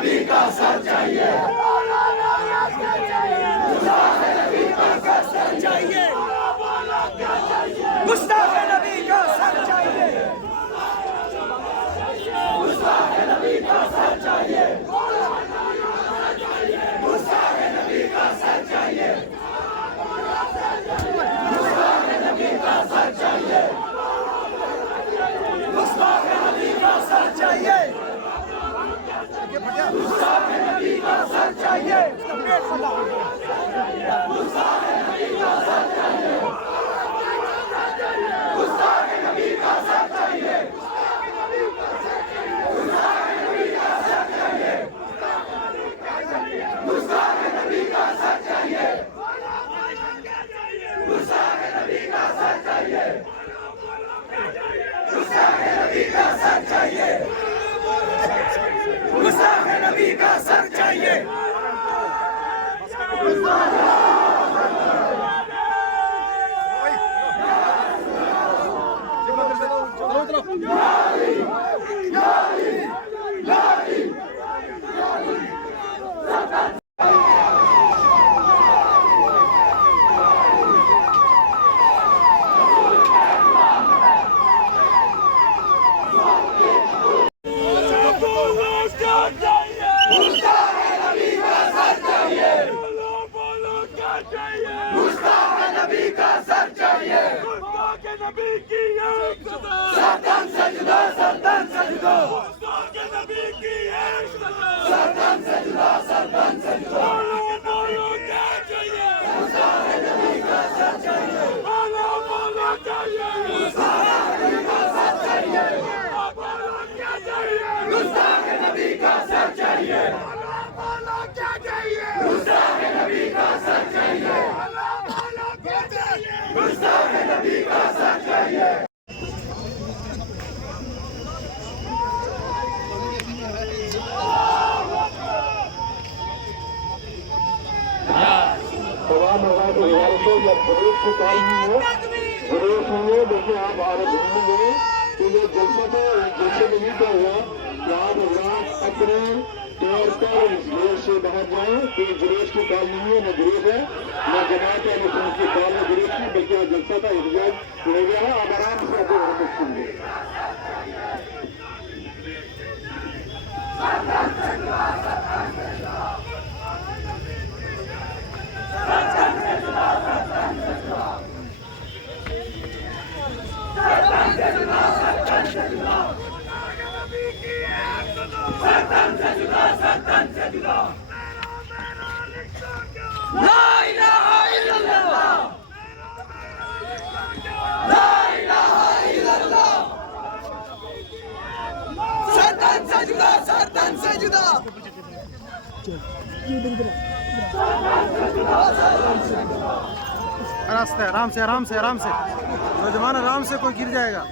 नबी का सर चाहिए, चाहिए, गुस्ताख नबी का सर चाहिए, गुस्ताख नबी का सर चाहिए, गुस्ताख नबी का सर चाहिए, गुस्ताख नबी का सर चाहिए, गुस्ताख नबी का सर चाहिए, गुस्ताख नबी का सर चाहिए, पेट फटा, गुस्ताख नबी का सर चाहिए, गुस्ताख नबी का सर चाहिए, गुस्ताख नबी का सर चाहिए, गुस्ताख नबी का सर चाहिए, गुस्ताख नबी का सर चाहिए, गुस्ताख नबी का सर चाहिए, गुस्ताख नबी का सर चाहिए, गुस्ताख नबी का सर चाहिए, गुस्ताख नबी का सर चाहिए, नबी की सरदम सजदा, सरदम सजदा, नबी की सरदम सजदा, सरदम सजदा, बोलो क्या चाहिए, गुस्ताख नबी का सर चाहिए, बोलो चाहिए, गुस्ताख नबी का सर चाहिए, बोलो क्या चाहिए, गुस्ताख नबी का सर चाहिए, बोलो क्या चाहिए, गुस्ताख नबी का सर चाहिए, बोलो क्या चाहिए, गुस्ताख नबी का सर चाहिए। तमाम लोगों को गुजारिश है जब गुरेज की कॉल नहीं है, गुरेज नहीं है, देखिए आप आगे घूमेंगे तो ये जलसा था, जलसे में नहीं क्या हुआ कि आप हजरात अपने तौर पर इस गुरेज से बाहर जाएं कि गुरेज की कॉल नहीं है, न गुरेज है न जमात है, न उनकी कॉल में गुरेज की, बल्कि आज जलसा था, एहतजाज हो गया है, आप आराम से अपने घर में सुनिए। ला इलाहा इल्लल्लाह, ला इलाहा इल्लल्लाह, सरदन से जुदा, सरदन से जुदा, रास्ते आराम से आराम से आराम से, नौजवान आराम से, कोई गिर जाएगा।